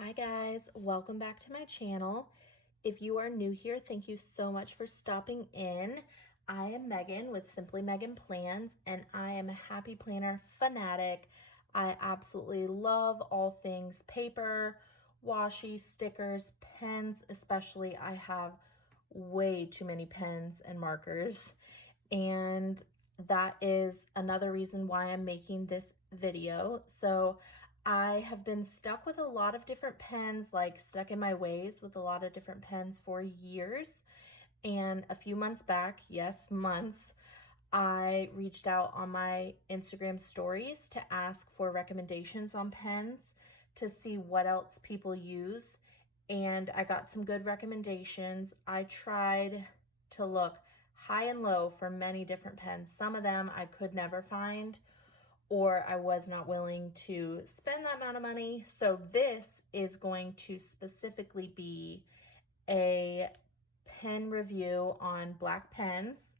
Hi guys, welcome back to my channel. If you are new here, thank you so much for stopping in. I am Megan with Simply Megan Plans, and I am a happy planner fanatic. I absolutely love all things paper, washi, stickers, pens, especially. I have way too many pens and markers, and that is another reason why I'm making this video. So I have been stuck with a lot of different pens, like stuck in my ways with a lot of different pens for years. And a few months back, yes, months, I reached out on my Instagram stories to ask for recommendations on pens to see what else people use. And I got some good recommendations. I tried to look high and low for many different pens. Some of them I could never find, or I was not willing to spend that amount of money. So this is going to specifically be a pen review on black pens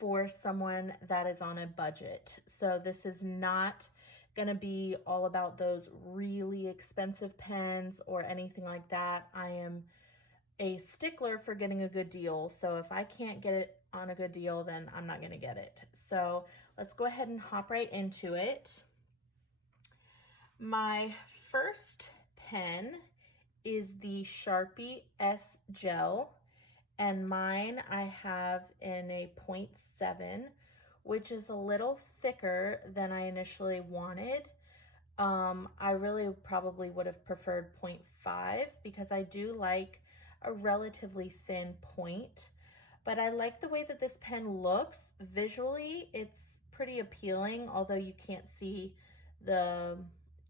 for someone that is on a budget. So this is not going to be all about those really expensive pens or anything like that. I am a stickler for getting a good deal. So if I can't get it on a good deal, then I'm not going to get it. So let's go ahead and hop right into it. My first pen is the Sharpie S Gel, and mine I have in a 0.7, which is a little thicker than I initially wanted. I really probably would have preferred 0.5 because I do like a relatively thin point, but I like the way that this pen looks. Visually, it's pretty appealing, although you can't see the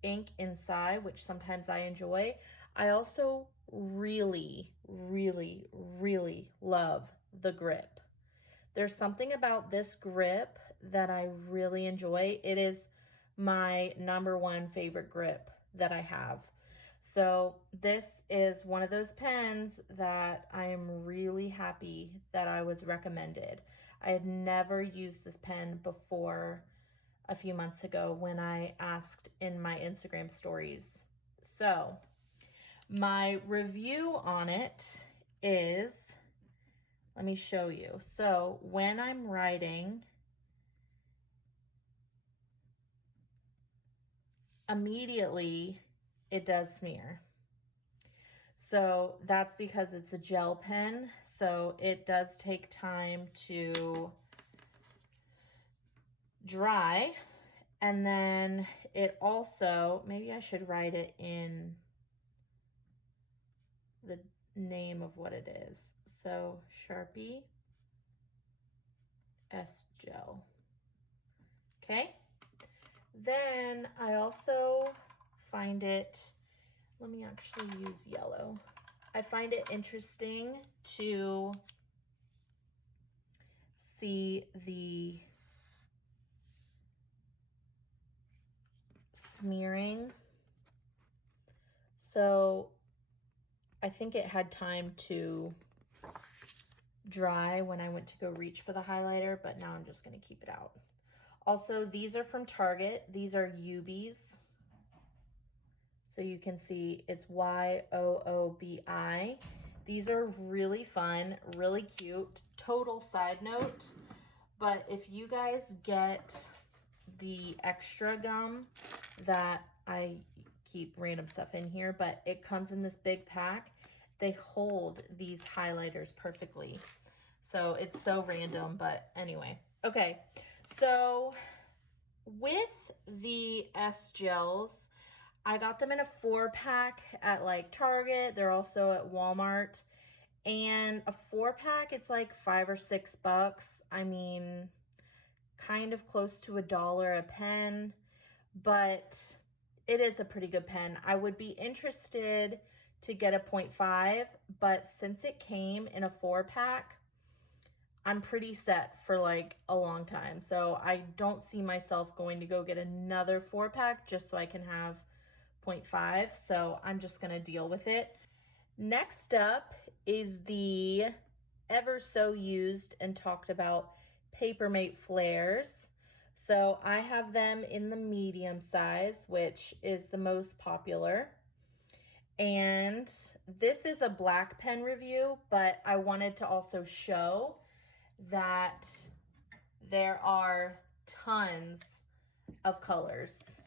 ink inside, which sometimes I enjoy. I also really, really, really love the grip. There's something about this grip that I really enjoy. It is my number one favorite grip that I have. So this is one of those pens that I am really happy that I was recommended. I had never used this pen before a few months ago when I asked in my Instagram stories. So my review on it is, let me show you. So when I'm writing, immediately it does smear. So that's because it's a gel pen. So it does take time to dry. And then it also, maybe I should write it in the name of what it is. So Sharpie S Gel. Okay. Then I also find it, let me actually use yellow. I find it interesting to see the smearing. So I think it had time to dry when I went to go reach for the highlighter, but now I'm just going to keep it out. Also, these are from Target. These are Yoobies. So you can see it's Yoobi. These are really fun, really cute. Total side note, but if you guys get the extra gum that I keep random stuff in here, but it comes in this big pack, they hold these highlighters perfectly. So it's so random, but anyway. Okay, so with the S gels, I got them in a 4-pack at like Target. They're also at Walmart. And a 4-pack, it's like $5 or $6. I mean, kind of close to $1 a pen, but it is a pretty good pen. I would be interested to get a 0.5, but since it came in a 4-pack, I'm pretty set for like a long time. So I don't see myself going to go get another 4-pack just so I can have 0.5. So I'm just going to deal with it. Next up is the ever so used and talked about Papermate flares. So I have them in the medium size, which is the most popular. And this is a black pen review, but I wanted to also show that there are tons of colors.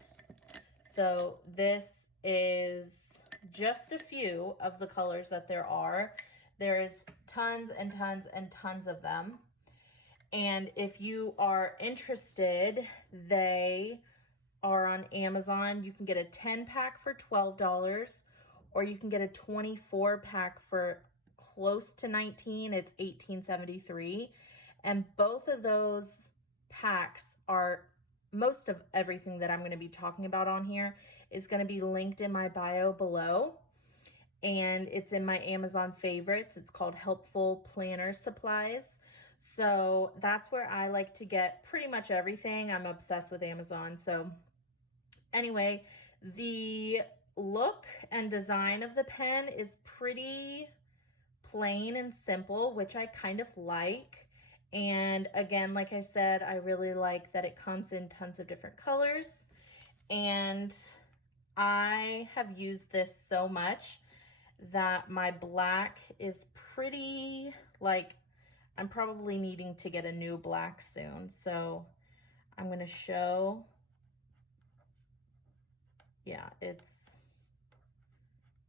So this is just a few of the colors that there are. There's tons and tons and tons of them. And if you are interested, they are on Amazon. You can get a 10-pack for $12, or you can get a 24-pack for close to $19. It's $18.73. And both of those packs are, most of everything that I'm going to be talking about on here is going to be linked in my bio below. And it's in my Amazon favorites. It's called Helpful Planner Supplies. So that's where I like to get pretty much everything. I'm obsessed with Amazon. So anyway, the look and design of the pen is pretty plain and simple, which I kind of like. And again, like I said, I really like that it comes in tons of different colors. And I have used this so much that my black is pretty, like, I'm probably needing to get a new black soon. So I'm going to show, yeah, it's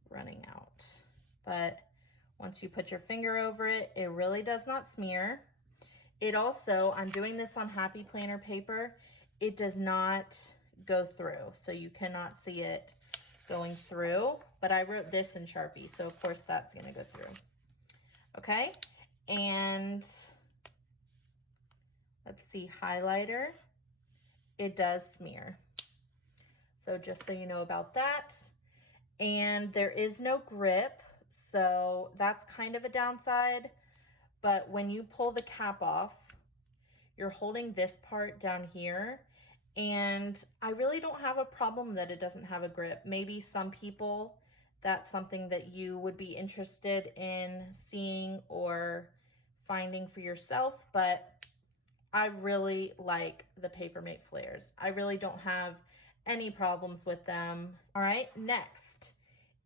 running out. But once you put your finger over it, it really does not smear. It also, I'm doing this on Happy Planner paper, it does not go through. So you cannot see it going through, but I wrote this in Sharpie, so of course that's gonna go through. Okay, and let's see, highlighter, it does smear. So just so you know about that. And there is no grip, so that's kind of a downside. But when you pull the cap off, you're holding this part down here, and I really don't have a problem that it doesn't have a grip. Maybe some people, that's something that you would be interested in seeing or finding for yourself, but I really like the Papermate flares. I really don't have any problems with them. All right, next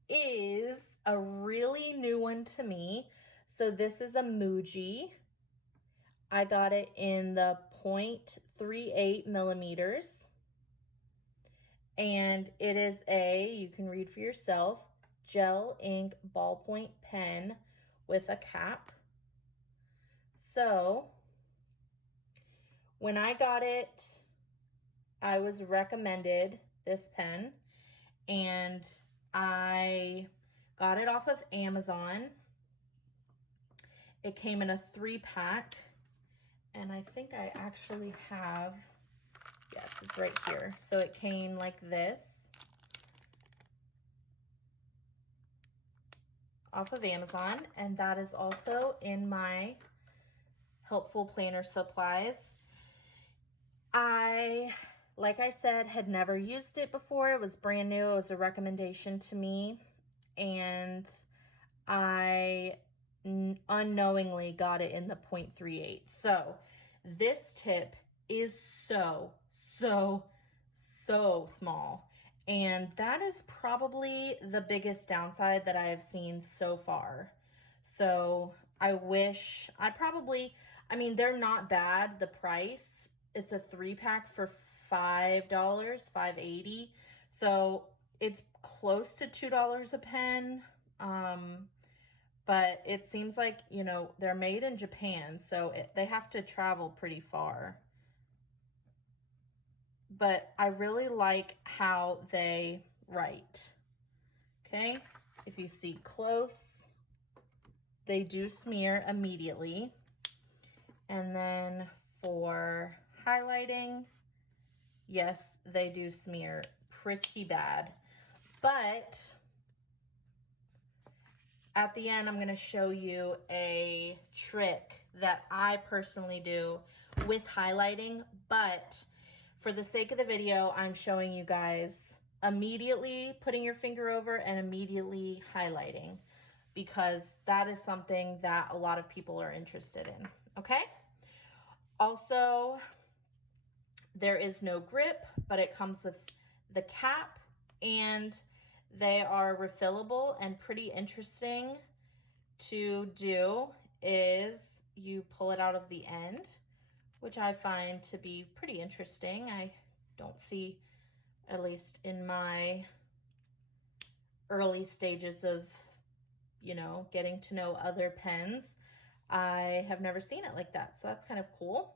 is a really new one to me. So this is a Muji. I got it in the 0.38 millimeters. And it is a, you can read for yourself, gel ink ballpoint pen with a cap. So when I got it, I was recommended this pen, and I got it off of Amazon. It came in a 3-pack, and I think I actually have, yes, it's right here. So it came like this off of Amazon, and that is also in my Helpful Planner Supplies. I, like I said, had never used it before. It was brand new. It was a recommendation to me, and I unknowingly got it in the 0.38. So this tip is so small, and that is probably the biggest downside that I have seen so far. So I wish, I mean, they're not bad, the price. It's a 3-pack for $5, $5.80. So it's close to $2 a pen. But it seems like, you know, they're made in Japan, so they have to travel pretty far. But I really like how they write. Okay, if you see close, they do smear immediately. And then for highlighting, yes, they do smear pretty bad. But at the end, I'm going to show you a trick that I personally do with highlighting, but for the sake of the video, I'm showing you guys immediately putting your finger over and immediately highlighting, because that is something that a lot of people are interested in, okay? Also, there is no grip, but it comes with the cap, and They are refillable and pretty interesting to do is you pull it out of the end, which I find to be pretty interesting. I don't see, at least in my early stages of, you know, getting to know other pens, I have never seen it like that. So that's kind of cool.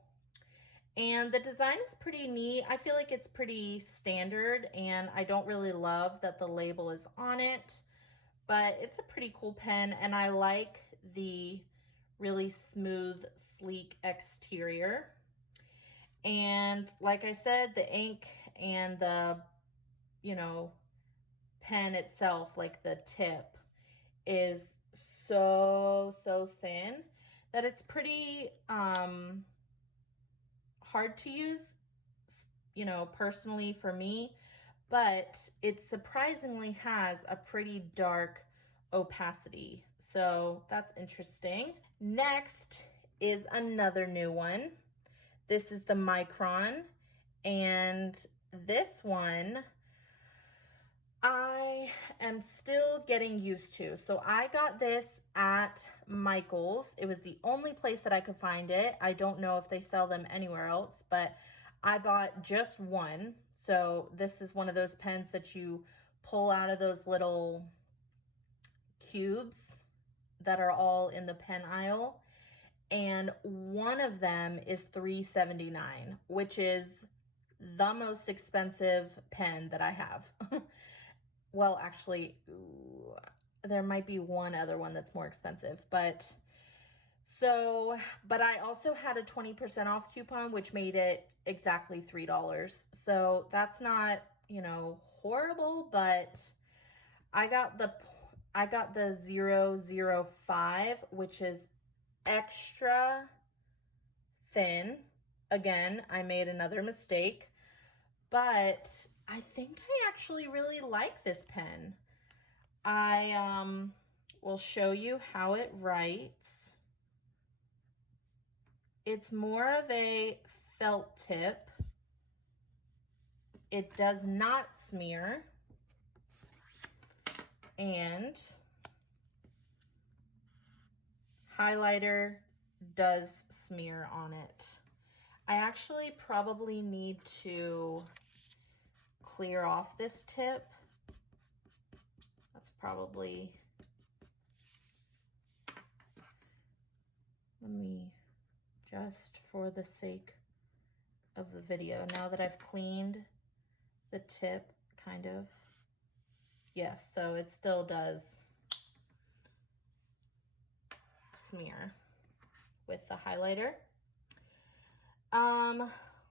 And the design is pretty neat. I feel like it's pretty standard, and I don't really love that the label is on it, but it's a pretty cool pen, and I like the really smooth, sleek exterior. And like I said, the ink and the, you know, pen itself, like the tip, is so thin that it's pretty hard to use, you know, personally for me, but it surprisingly has a pretty dark opacity. So that's interesting. Next is another new one. This is the Micron, and this one I am still getting used to. So I got this at Michael's. It was the only place that I could find it. I don't know if they sell them anywhere else, but I bought just one. So this is one of those pens that you pull out of those little cubes that are all in the pen aisle. And one of them is $3.79, which is the most expensive pen that I have. Well, actually, there might be one other one that's more expensive, but I also had a 20% off coupon, which made it exactly $3. So that's not, you know, horrible, but I got the 005, which is extra thin. Again, I made another mistake, but I think I actually really like this pen. I will show you how it writes. It's more of a felt tip. It does not smear, and highlighter does smear on it. I actually probably need to clear off this tip. That's probably, let me just for the sake of the video, now that I've cleaned the tip, kind of, yes, so it still does smear with the highlighter.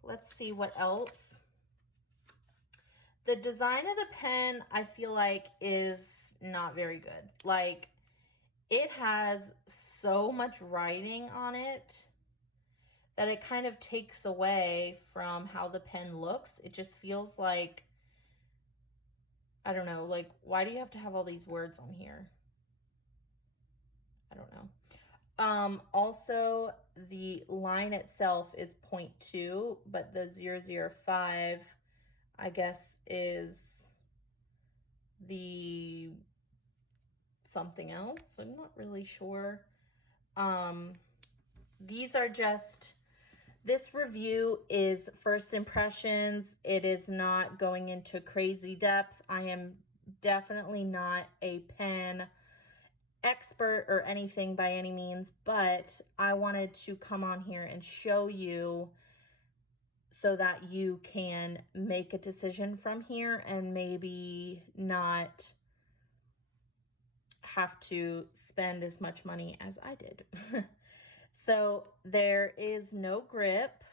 Let's see what else. The design of the pen, I feel like, is not very good. Like, it has so much writing on it that it kind of takes away from how the pen looks. It just feels like, I don't know, like, why do you have to have all these words on here? I don't know. Also, the line itself is 0.2, but the 005, I guess, is the something else. I'm not really sure. These are just, this review is first impressions. It is not going into crazy depth. I am definitely not a pen expert or anything by any means, but I wanted to come on here and show you so that you can make a decision from here and maybe not have to spend as much money as I did. So there is no grip,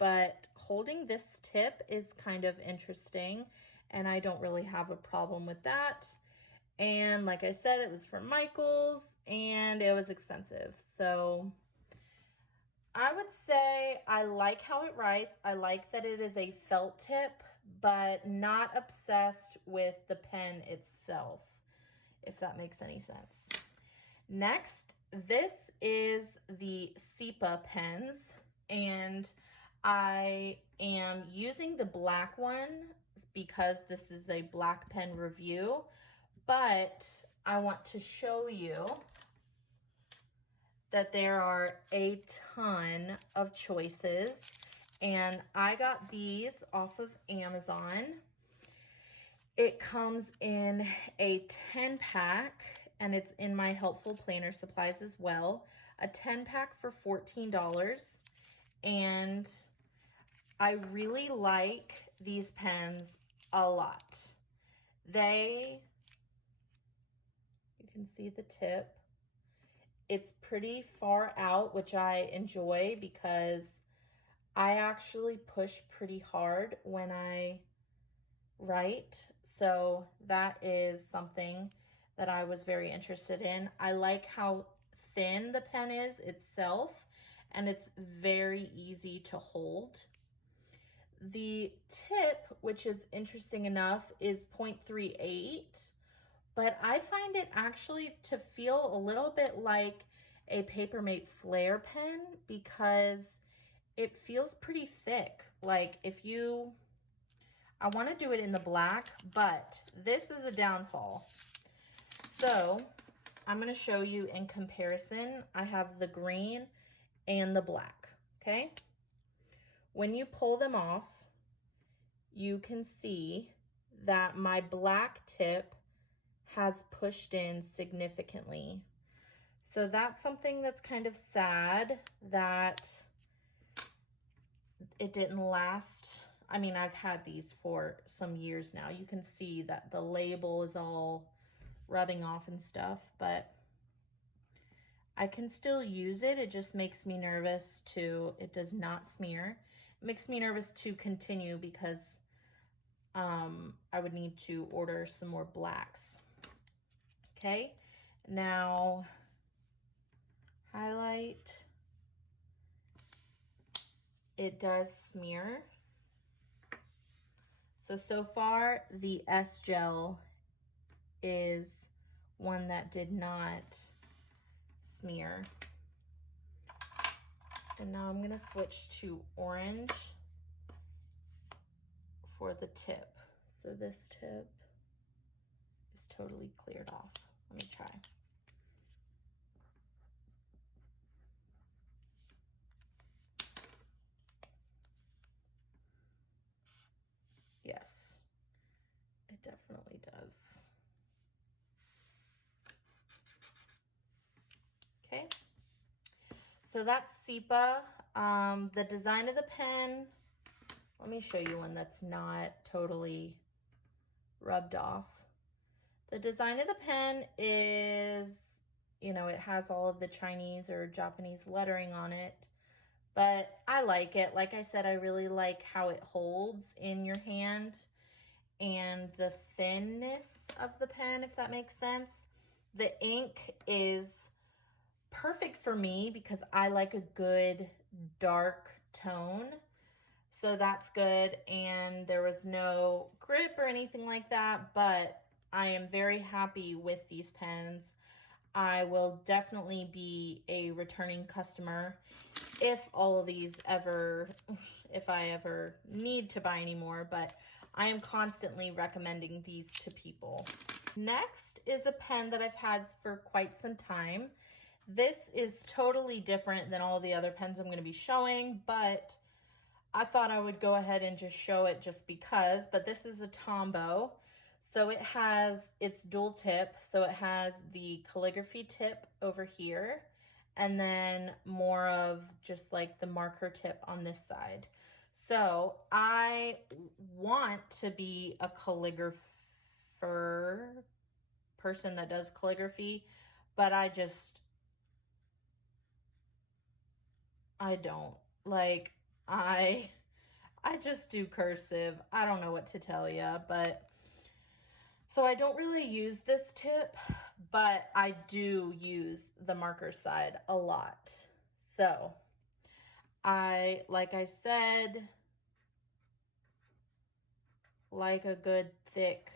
but holding this tip is kind of interesting, and I don't really have a problem with that. And like I said, it was from Michael's and it was expensive. So I would say I like how it writes. I like that it is a felt tip, but not obsessed with the pen itself, if that makes any sense. Next, this is the SEPA pens, and I am using the black one because this is a black pen review. but I want to show you that there are a ton of choices, and I got these off of Amazon. It comes in a 10 pack, and it's in my helpful planner supplies as well. A 10 pack for $14, and I really like these pens a lot. You can see the tip. It's pretty far out, which I enjoy because I actually push pretty hard when I write. So that is something that I was very interested in. I like how thin the pen is itself, and it's very easy to hold. The tip, which is interesting enough, is 0.38, but I find it actually to feel a little bit like a Papermate Flare pen because it feels pretty thick. Like I want to do it in the black, but this is a downfall. So I'm going to show you in comparison. I have the green and the black, okay? When you pull them off, you can see that my black tip has pushed in significantly. So that's something that's kind of sad that it didn't last. I mean, I've had these for some years now. You can see that the label is all rubbing off and stuff, but I can still use it. It just makes me nervous it does not smear. It makes me nervous to continue because I would need to order some more blacks. Okay, now highlight. It does smear. So far the S gel is one that did not smear. And now I'm gonna switch to orange for the tip. So this tip is totally cleared off. Let me try. Yes, it definitely does. Okay, so that's SEPA. The design of the pen, let me show you one that's not totally rubbed off. The design of the pen is, it has all of the Chinese or Japanese lettering on it, but I like it. Like I said, I really like how it holds in your hand and the thinness of the pen, if that makes sense. The ink is perfect for me because I like a good dark tone. So that's good. And there was no grip or anything like that, but I am very happy with these pens. I will definitely be a returning customer if all of these if I ever need to buy any more, but I am constantly recommending these to people. Next is a pen that I've had for quite some time. This is totally different than all the other pens I'm going to be showing, but I thought I would go ahead and just show it just because, but this is a Tombow. So it's dual tip. So it has the calligraphy tip over here and then more of just like the marker tip on this side. So I want to be a calligrapher person that does calligraphy, but I don't. Like, I just do cursive. I don't know what to tell you, but so I don't really use this tip, but I do use the marker side a lot. So like I said, like a good thick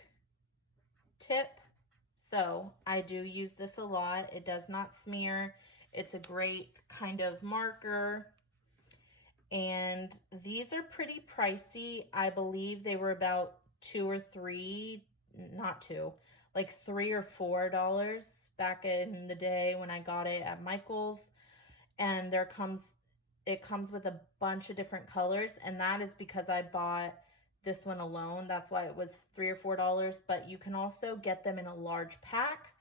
tip. So I do use this a lot. It does not smear. It's a great kind of marker. And these are pretty pricey. I believe they were about $2 or $3, not two, like $3 or $4 back in the day when I got it at Michael's. And it comes with a bunch of different colors, and that is because I bought this one alone. That's why it was $3 or $4, but you can also get them in a large pack.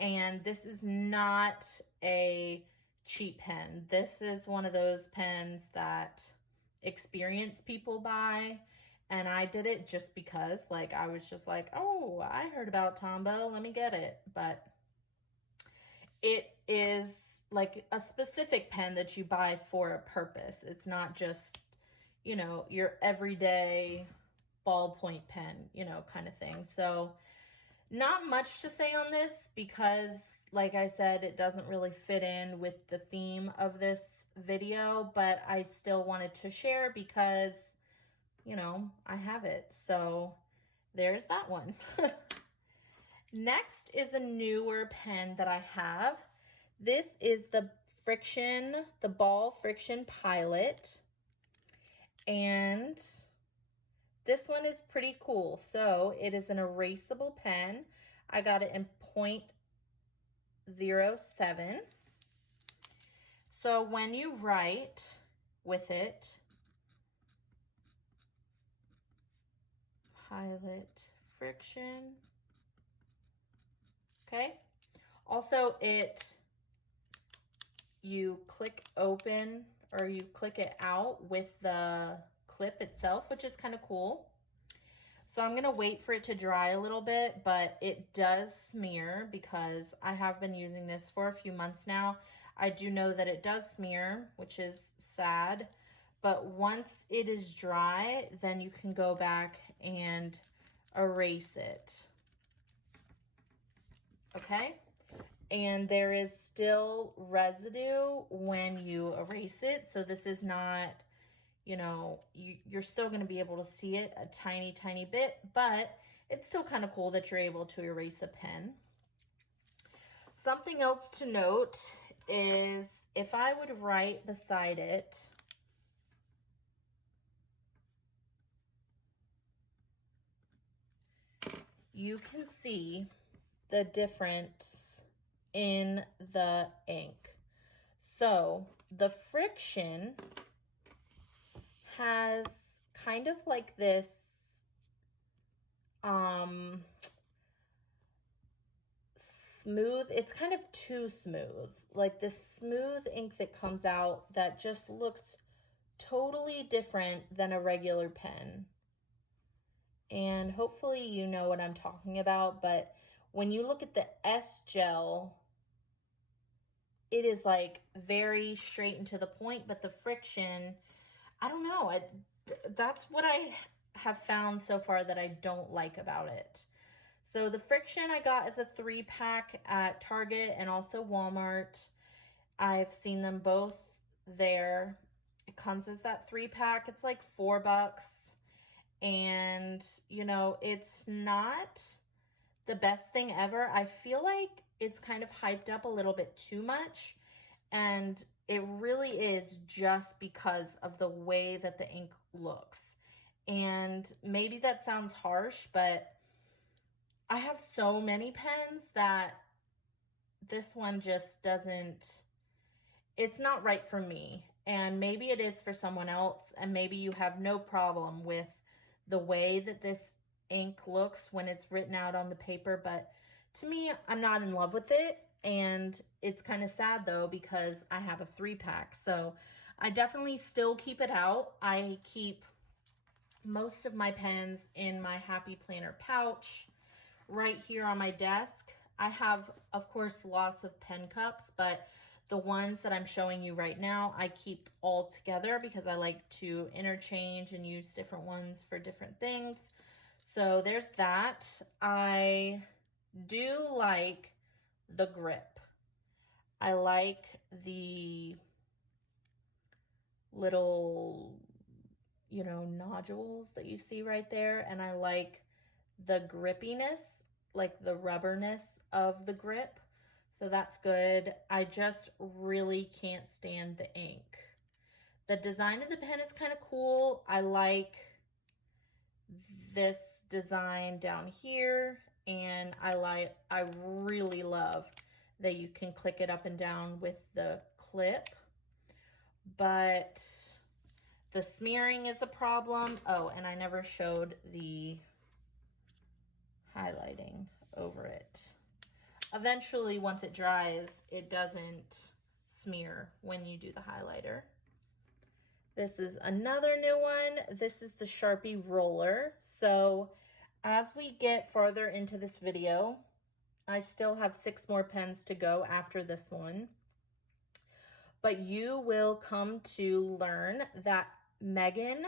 And this is not a cheap pen. This is one of those pens that experienced people buy. And I did it just because, like, I was just like, oh, I heard about Tombow, let me get it. But it is like a specific pen that you buy for a purpose. It's not just, you know, your everyday ballpoint pen, you know, kind of thing. So not much to say on this because, like I said, it doesn't really fit in with the theme of this video, but I still wanted to share because, you know, I have it. So there's that one. Next is a newer pen that I have. This is the Ball Friction Pilot. And this one is pretty cool. So it is an erasable pen. I got it in 0.07. So when you write with it, Pilot Friction. Okay. Also, you click open or you click it out with the clip itself, which is kind of cool. So I'm gonna wait for it to dry a little bit, but it does smear because I have been using this for a few months now. I do know that it does smear, which is sad, but once it is dry, then you can go back and erase it. Okay? And there is still residue when you erase it. So this is not, you know, you're still going to be able to see it a tiny, tiny bit, but it's still kind of cool that you're able to erase a pen. Something else to note is if I would write beside it, you can see the difference in the ink. So the Friction has kind of like this smooth, it's kind of too smooth, like this smooth ink that comes out that just looks totally different than a regular pen. And hopefully you know what I'm talking about, but when you look at the S gel, it is like very straight and to the point, but the Friction, I don't know, that's what I have found so far that I don't like about it. So the Friction I got is a 3-pack at Target and also Walmart. I've seen them both there. It comes as that 3-pack. It's like $4. And, you know, it's not the best thing ever. I feel like it's kind of hyped up a little bit too much. And it really is just because of the way that the ink looks. And maybe that sounds harsh, but I have so many pens that this one just doesn't, it's not right for me. And maybe it is for someone else, and maybe you have no problem with the way that this ink looks when it's written out on the paper, but to me, I'm not in love with it. And it's kind of sad though, because I have a 3-pack. So I definitely still keep it out. I keep most of my pens in my Happy Planner pouch right here on my desk. I have, of course, lots of pen cups, but the ones that I'm showing you right now, I keep all together because I like to interchange and use different ones for different things. So there's that. I do like the grip. I like the little, you know, nodules that you see right there. And I like the grippiness, like the rubberness of the grip. So that's good. I just really can't stand the ink. The design of the pen is kind of cool. I like this design down here, and I really love that you can click it up and down with the clip, but the smearing is a problem. Oh, and I never showed the highlighting over it. Eventually, once it dries, it doesn't smear when you do the highlighter. This is another new one. This is the Sharpie roller. So as we get farther into this video, I still have 6 more pens to go after this one. But you will come to learn that Megan,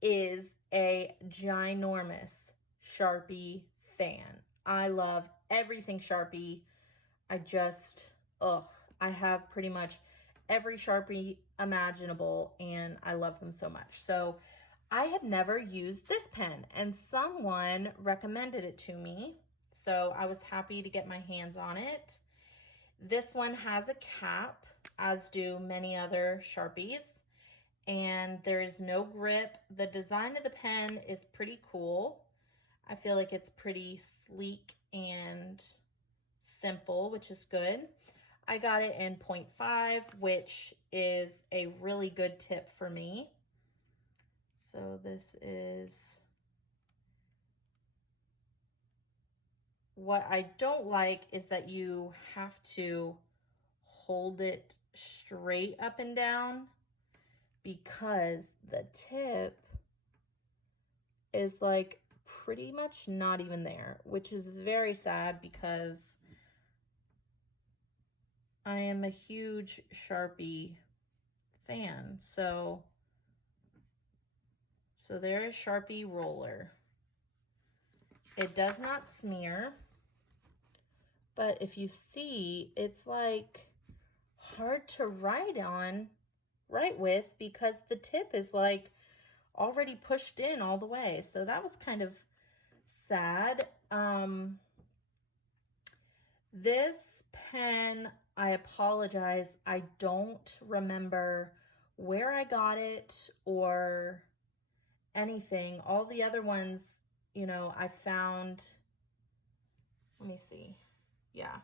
is a ginormous Sharpie fan. I love everything Sharpie. I have pretty much every Sharpie imaginable, and I love them so much. So I had never used this pen, and someone recommended it to me, so I was happy to get my hands on it. This one has a cap, as do many other Sharpies, and there is no grip. The design of the pen is pretty cool. I feel like it's pretty sleek and simple, which is good. I got it in 0.5, which is a really good tip for me. So this is what I don't like, is that you have to hold it straight up and down, because the tip is like pretty much not even there, which is very sad because I am a huge Sharpie fan. So there is Sharpie roller. It does not smear, but if you see, it's like hard to write with, because the tip is like already pushed in all the way. So that was kind of sad. This pen, I apologize, I don't remember where I got it or anything. All the other ones, you know, I found, let me see. Yeah,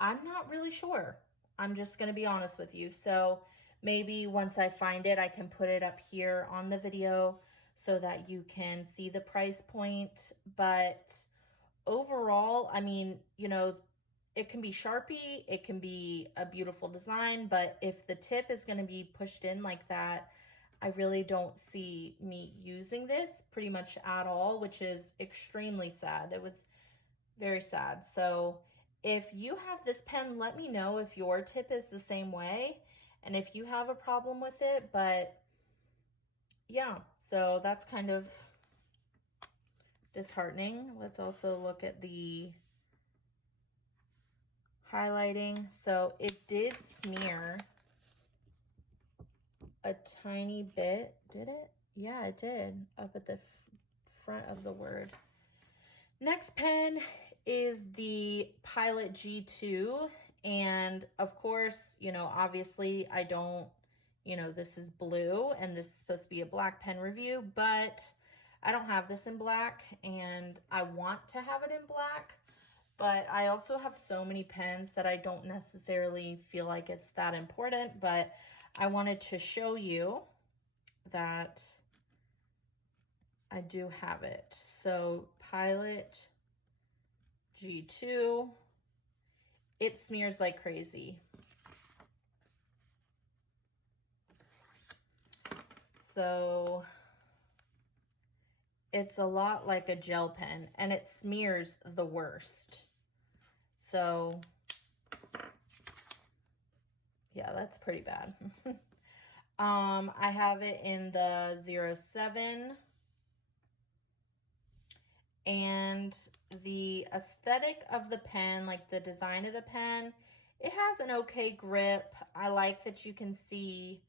I'm not really sure. I'm just going to be honest with you. So maybe once I find it, I can put it up here on the video so that you can see the price point. But overall, I mean, you know, it can be Sharpie, it can be a beautiful design, but if the tip is going to be pushed in like that, I really don't see me using this pretty much at all, which is extremely sad. It was very sad. So if you have this pen, let me know if your tip is the same way and if you have a problem with it. But yeah, so that's kind of disheartening. Let's also look at the highlighting. So it did smear a tiny bit. Did it? Yeah, it did, up at the front of the word. Next pen is the Pilot G2, and of course, you know, obviously I don't, you know, this is blue and this is supposed to be a black pen review, but I don't have this in black and I want to have it in black, but I also have so many pens that I don't necessarily feel like it's that important, but I wanted to show you that I do have it. So Pilot G2, it smears like crazy. So it's a lot like a gel pen, and it smears the worst. So yeah, that's pretty bad. I have it in the 07. And the aesthetic of the pen, like the design of the pen, it has an okay grip. I like that you can see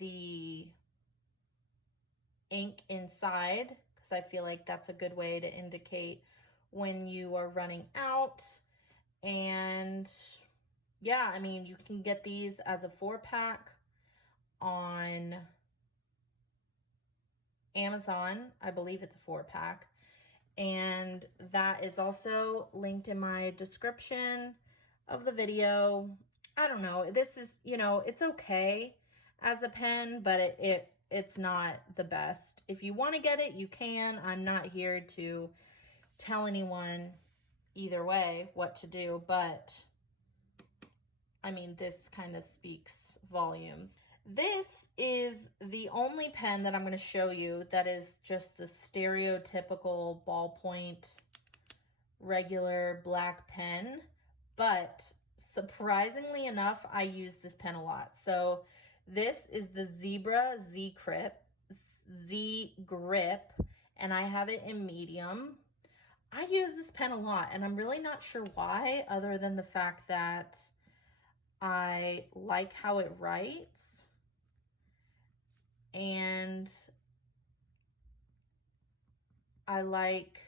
the ink inside, because I feel like that's a good way to indicate when you are running out. And yeah, I mean, you can get these as a 4-pack on Amazon. I believe it's a 4-pack. and that is also linked in my description of the video. I don't know, this is, you know, it's okay as a pen, but it's not the best. If you want to get it, you can. I'm not here to tell anyone either way what to do, but I mean, this kind of speaks volumes. This is the only pen that I'm going to show you that is just the stereotypical ballpoint regular black pen, but surprisingly enough, I use this pen a lot. So this is the Zebra Z Grip, and I have it in medium. I use this pen a lot, and I'm really not sure why, other than the fact that I like how it writes, and I like,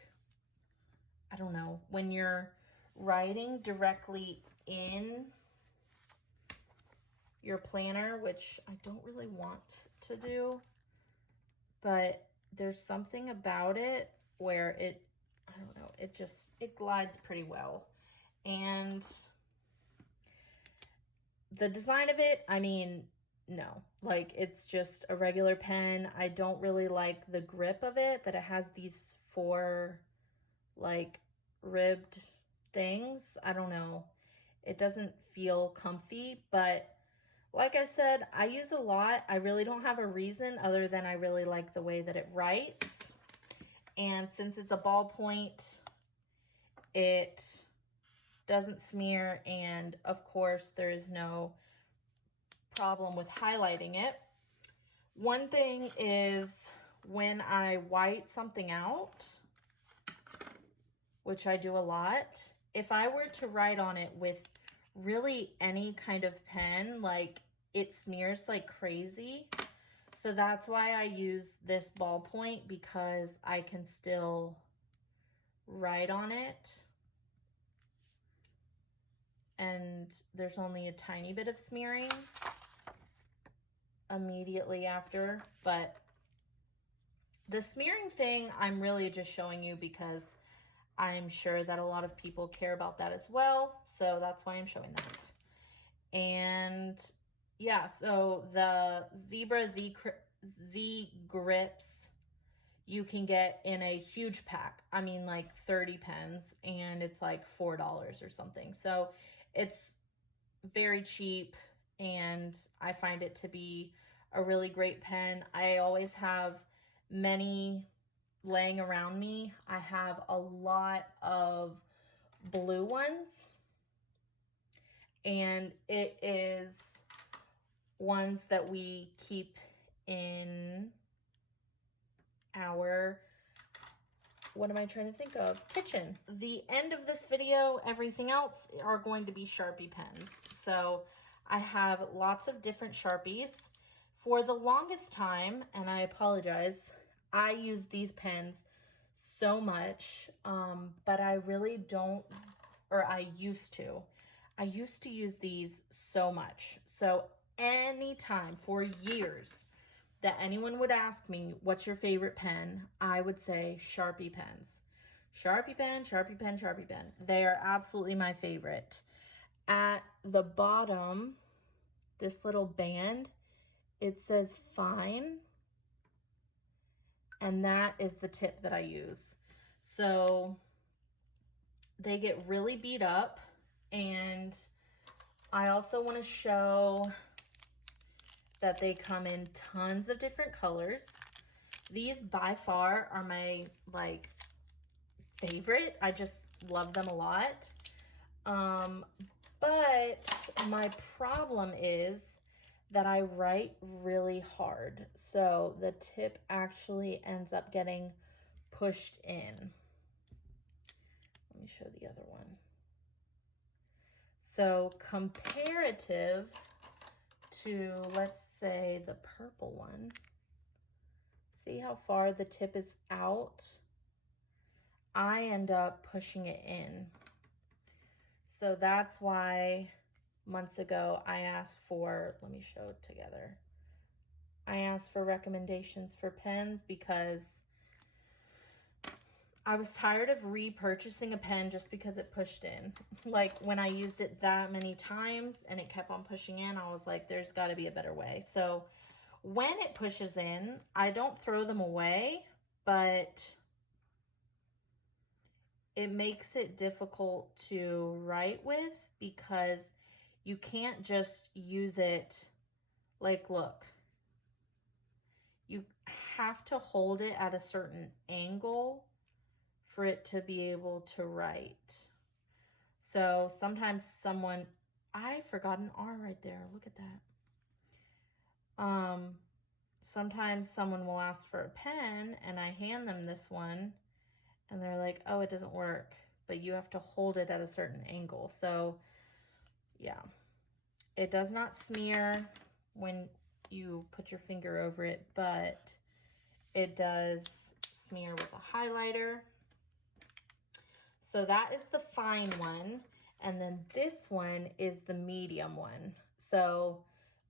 I don't know, when you're writing directly in your planner, which I don't really want to do, but there's something about it where it, I don't know, it glides pretty well. And the design of it, I mean, no, like it's just a regular pen. I don't really like the grip of it, that it has these 4 like ribbed things. I don't know. It doesn't feel comfy, but like I said, I use a lot. I really don't have a reason other than I really like the way that it writes. And since it's a ballpoint, it doesn't smear, and of course there is no problem with highlighting it. One thing is when I white something out, which I do a lot, if I were to write on it with really any kind of pen, like it smears like crazy. So that's why I use this ballpoint, because I can still write on it and there's only a tiny bit of smearing immediately after. But the smearing thing, I'm really just showing you because I'm sure that a lot of people care about that as well. So that's why I'm showing that. And yeah, so the Zebra Z Grips you can get in a huge pack. I mean, like 30 pens, and it's like $4 or something. So it's very cheap, and I find it to be a really great pen. I always have many laying around me. I have a lot of blue ones, and it is ones that we keep in our, what am I trying to think of? Kitchen. The end of this video, everything else are going to be Sharpie pens. So I have lots of different Sharpies. For the longest time, and I apologize, I use these pens so much, but I really don't, or I used to. I used to use these so much. So anytime for years that anyone would ask me, what's your favorite pen? I would say Sharpie pens. Sharpie pen, Sharpie pen, Sharpie pen. They are absolutely my favorite. At the bottom, this little band, it says fine, and that is the tip that I use. So they get really beat up, and I also want to show that they come in tons of different colors. These by far are my like favorite. I just love them a lot. But my problem is that I write really hard. So the tip actually ends up getting pushed in. Let me show the other one. So comparative to, let's say, the purple one, see how far the tip is out? I end up pushing it in. So that's why months ago I asked for, let me show it together. I asked for recommendations for pens because I was tired of repurchasing a pen just because it pushed in. Like when I used it that many times and it kept on pushing in, I was like, there's got to be a better way. So when it pushes in, I don't throw them away, but it makes it difficult to write with because you can't just use it. Like, look, you have to hold it at a certain angle for it to be able to write. So sometimes I forgot an R right there. Look at that. Sometimes someone will ask for a pen and I hand them this one and they're like, oh, it doesn't work, but you have to hold it at a certain angle. So yeah, it does not smear when you put your finger over it, but it does smear with a highlighter. So that is the fine one. And then this one is the medium one. So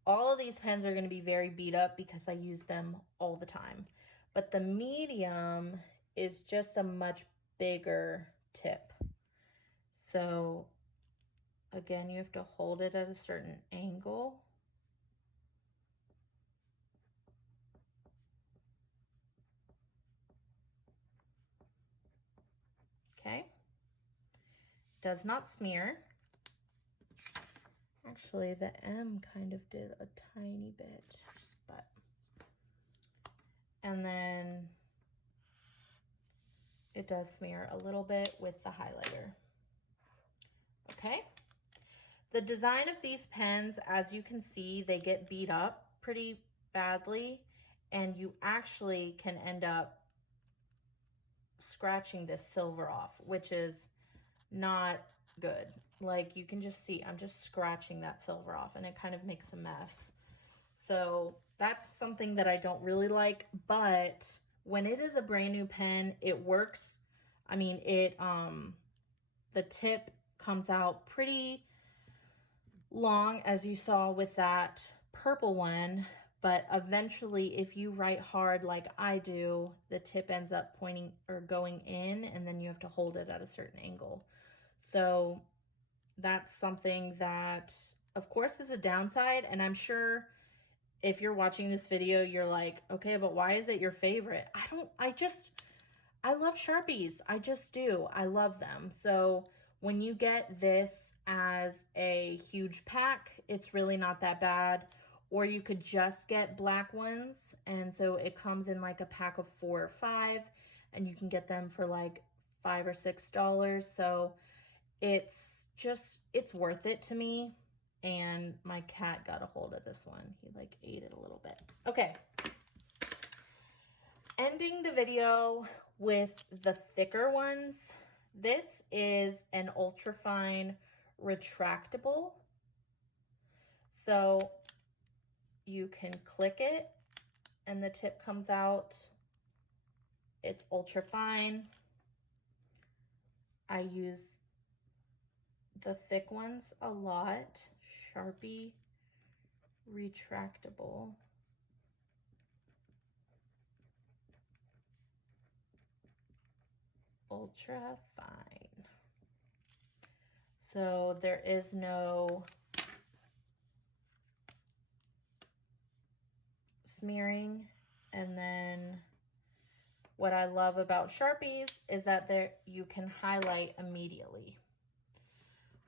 all of these pens are going to be very beat up because I use them all the time. But the medium is just a much bigger tip. So again, you have to hold it at a certain angle. Okay. Does not smear. Actually, the M kind of did a tiny bit, but. And then it does smear a little bit with the highlighter. Okay. The design of these pens, as you can see, they get beat up pretty badly, and you actually can end up scratching this silver off, which is not good. Like you can just see, I'm just scratching that silver off and it kind of makes a mess. So that's something that I don't really like, but when it is a brand new pen, it works. I mean, the tip comes out pretty long, as you saw with that purple one, but eventually if you write hard like I do, the tip ends up pointing or going in, and then you have to hold it at a certain angle. So that's something that, of course, is a downside, and I'm sure if you're watching this video, you're like, okay, but why is it your favorite? I love Sharpies. I just do. I love them. So when you get this as a huge pack, it's really not that bad. Or you could just get black ones. And so it comes in like a pack of 4 or 5, and you can get them for like $5 or $6. So it's worth it to me. And my cat got a hold of this one. He like ate it a little bit. Okay. Ending the video with the thicker ones. This is an ultrafine retractable. So you can click it and the tip comes out. It's ultrafine. I use the thick ones a lot. Sharpie retractable. Ultra fine. So there is no smearing. And then what I love about Sharpies is that you can highlight immediately.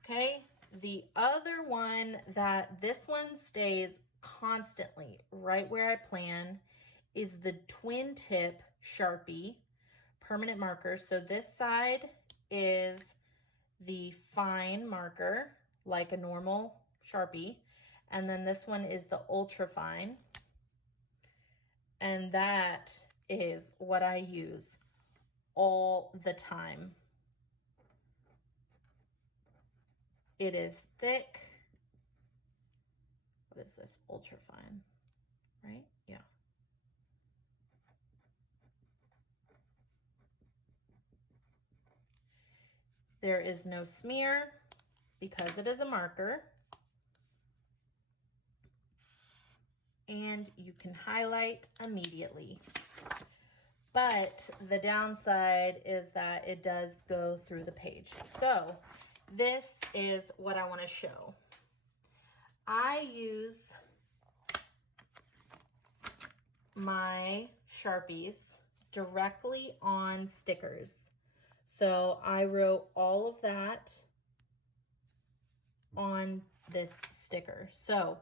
Okay, the other one this one stays constantly right where I plan is the twin tip Sharpie permanent marker. So this side is the fine marker, like a normal Sharpie. And then this one is the ultra fine. And that is what I use all the time. It is thick. What is this? Ultra fine, right? Yeah. There is no smear because it is a marker. And you can highlight immediately. But the downside is that it does go through the page. So this is what I want to show. I use my Sharpies directly on stickers. So I wrote all of that on this sticker. So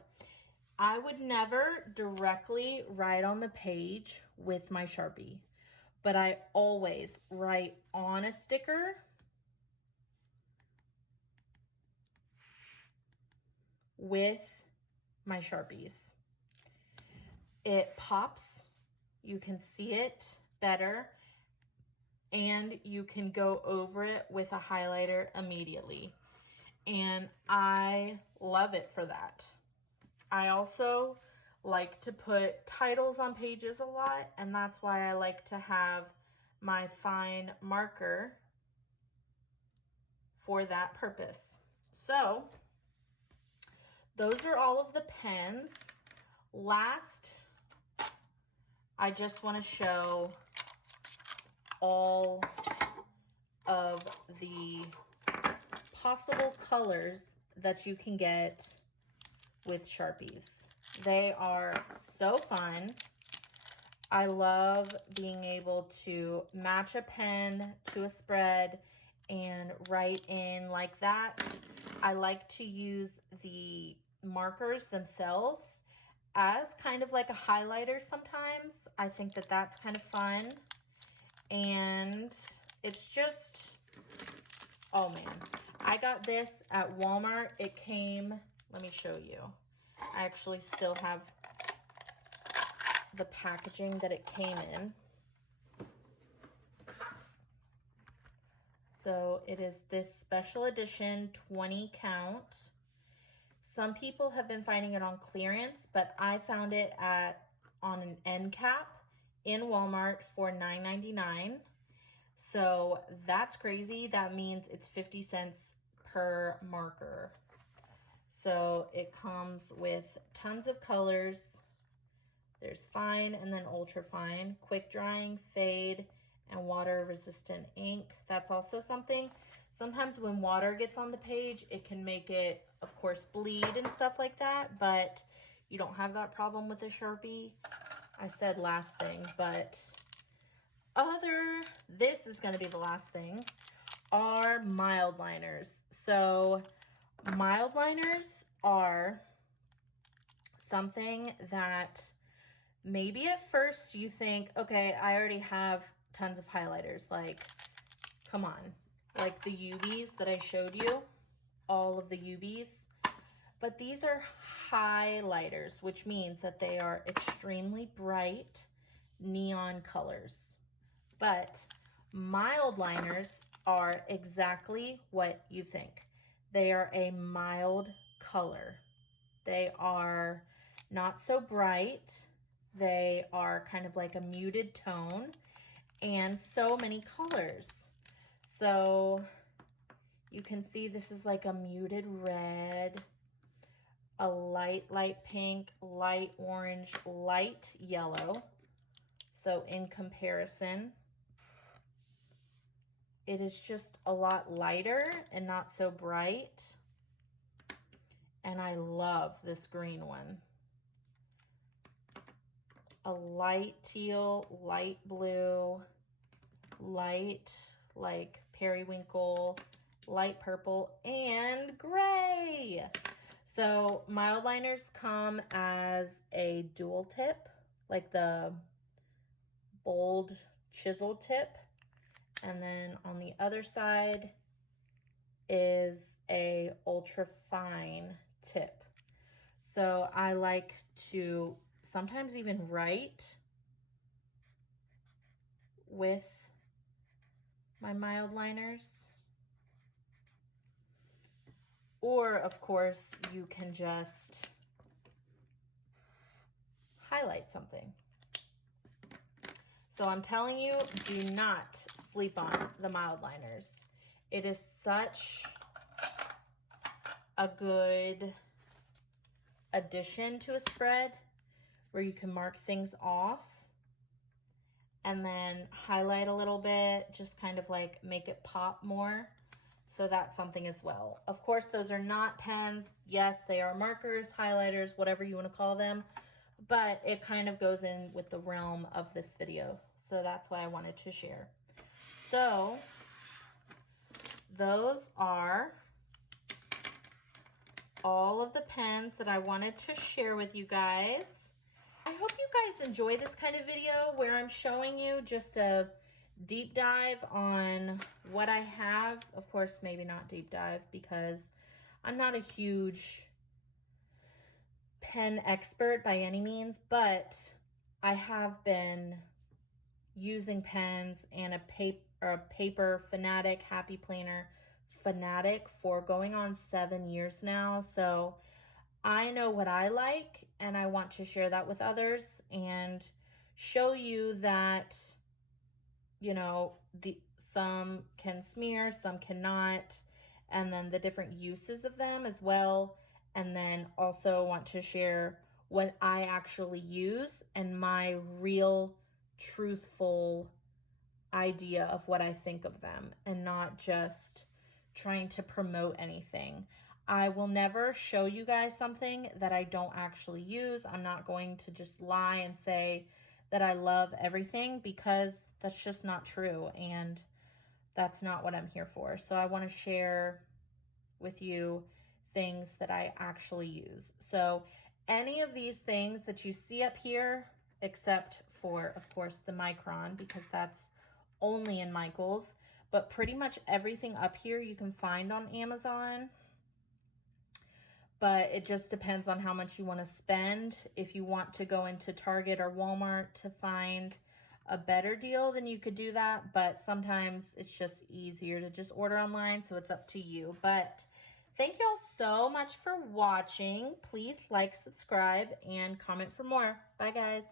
I would never directly write on the page with my Sharpie, but I always write on a sticker with my Sharpies. It pops, you can see it better, and you can go over it with a highlighter immediately. And I love it for that. I also like to put titles on pages a lot, and that's why I like to have my fine marker for that purpose. So those are all of the pens. Last, I just want to show all of the possible colors that you can get with Sharpies. They are so fun. I love being able to match a pen to a spread and write in like that. I like to use the markers themselves as kind of like a highlighter sometimes. I think that that's kind of fun. And it's just, oh man. I got this at Walmart. It came, let me show you. I actually still have the packaging that it came in. So it is this special edition 20 count. Some people have been finding it on clearance, but I found it on an end cap in Walmart for $9.99. So that's crazy. That means it's 50 cents per marker. So it comes with tons of colors. There's fine and then ultra fine, quick drying, fade, and water resistant ink. That's also something. Sometimes when water gets on the page, it can make it, of course, bleed and stuff like that, but you don't have that problem with a Sharpie. I said last thing, but this is gonna be the last thing, are mild liners. So mild liners are something that maybe at first you think, okay, I already have tons of highlighters. Like, come on. Like the UVs that I showed you, all of the UVs. But these are highlighters, which means that they are extremely bright neon colors. But mild liners are exactly what you think. They are a mild color. They are not so bright. They are kind of like a muted tone and so many colors. So you can see this is like a muted red, a light pink, light orange, light yellow. So in comparison, it is just a lot lighter and not so bright. And I love this green one. A light teal, light blue, light like periwinkle, light purple, and gray. So mild liners come as a dual tip, like the bold chisel tip. And then on the other side is a ultra fine tip. So I like to sometimes even write with my mild liners. Or of course you can just highlight something. So I'm telling you, do not sleep on the mild liners. It is such a good addition to a spread where you can mark things off and then highlight a little bit, just kind of like make it pop more. So that's something as well. Of course, those are not pens. Yes, they are markers, highlighters, whatever you want to call them, but it kind of goes in with the realm of this video. So that's why I wanted to share. So those are all of the pens that I wanted to share with you guys. I hope you guys enjoy this kind of video where I'm showing you just a deep dive on what I have. Of course, maybe not deep dive because I'm not a huge pen expert by any means, but I have been using pens and a paper fanatic, happy planner fanatic for going on 7 years now. So I know what I like, and I want to share that with others and show you that, you know, some can smear, some cannot, and then the different uses of them as well. And then also want to share what I actually use and my real truthful idea of what I think of them, and not just trying to promote anything. I will never show you guys something that I don't actually use. I'm not going to just lie and say that I love everything, because that's just not true, and that's not what I'm here for. So I want to share with you things that I actually use. So any of these things that you see up here, except for, of course, the micron, because that's only in Michael's, but pretty much everything up here you can find on Amazon. But it just depends on how much you want to spend. If you want to go into Target or Walmart to find a better deal, then you could do that. But sometimes it's just easier to just order online, so it's up to you. But thank y'all so much for watching. Please like, subscribe, and comment for more. Bye, guys.